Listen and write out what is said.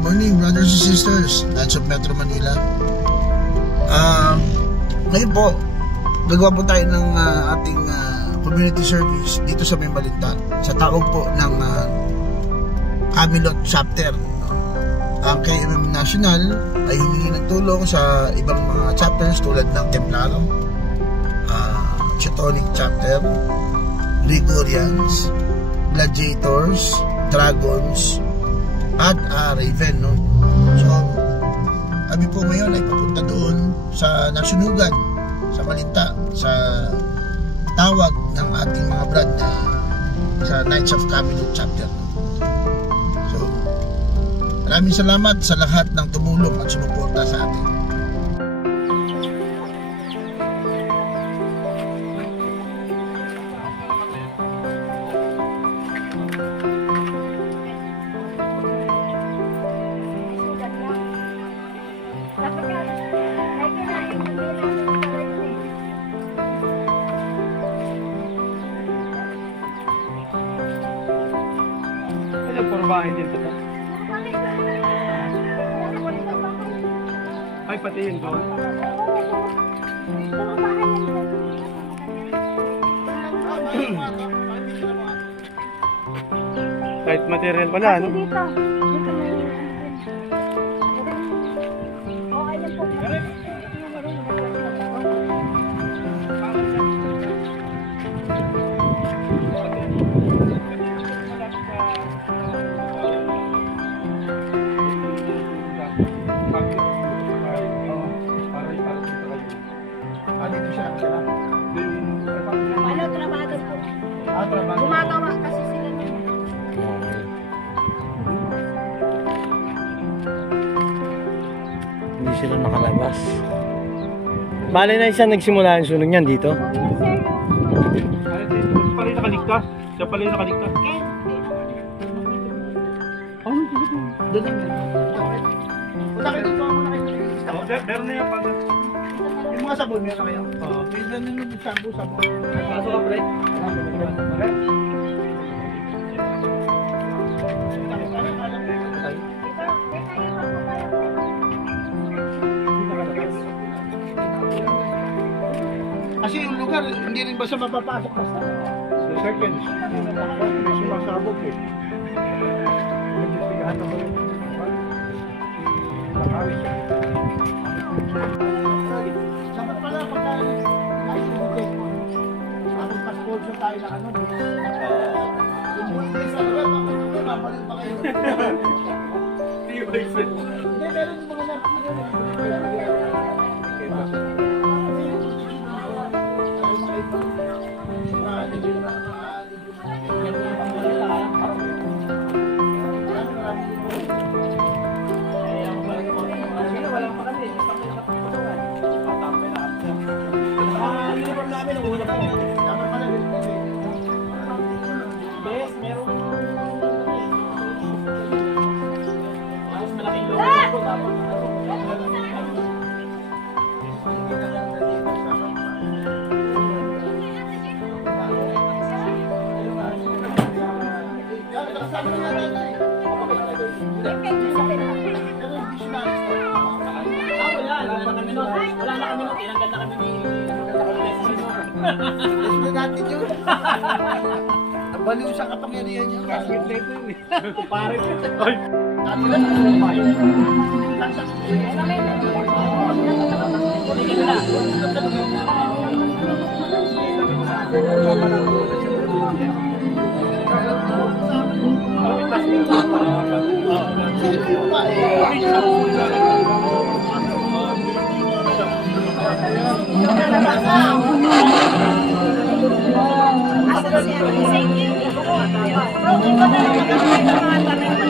Morning, brothers and sisters, Knights of Metro Manila. Ngayon po, gagawa po tayo ng ating community service dito sa Maymalinta sa tawag po ng Camilot Chapter. Ang KMM National ay humingi ng tulong sa ibang mga chapters tulad ng Templaro, Teutonic Chapter, Gregorians, Gladiators, Dragons, at Raven, no? So, kami po ngayon ay papunta doon sa nasunugan sa Malinta sa tawag ng ating mga brad na sa Knights of Camilot Chapter. So, maraming salamat sa lahat ng tumulong at sumuporta sa atin. Bahay din ito. Ay, pati yun doon. Kahit material pala, ano? Ano, trabado po. Gumagawa kasi sila nila. Hindi sila nakalabas. Bale na isa nagsimula ang sunog niyan dito. Siya pala yung nakaligtas. Siya pala yung nakaligtas. Meron na yan pag yung mga sabon meron na kayo? Oo. May ganun yung sabon. Pasok ka, Fred. Kasi yung lugar, hindi rin basta mapapasok basta. So, seconds. May sumasabog eh. Nagsistigahan na ba yun? Dapat pala pagka ay sumutin mo. Tapos pa-sponsor tayo na ano. Yung buhay sa lugar, mapalit pa kayo. Hindi ba isa? Hindi, meron yung mga wala na kami nung tinanggal na kami ni natin yun. Baliw sa kapangyarihan niya. Kasip na ito yun. Pare ko. Ay! Asa si Ate? Thank you. Bro, iba na lang ang mga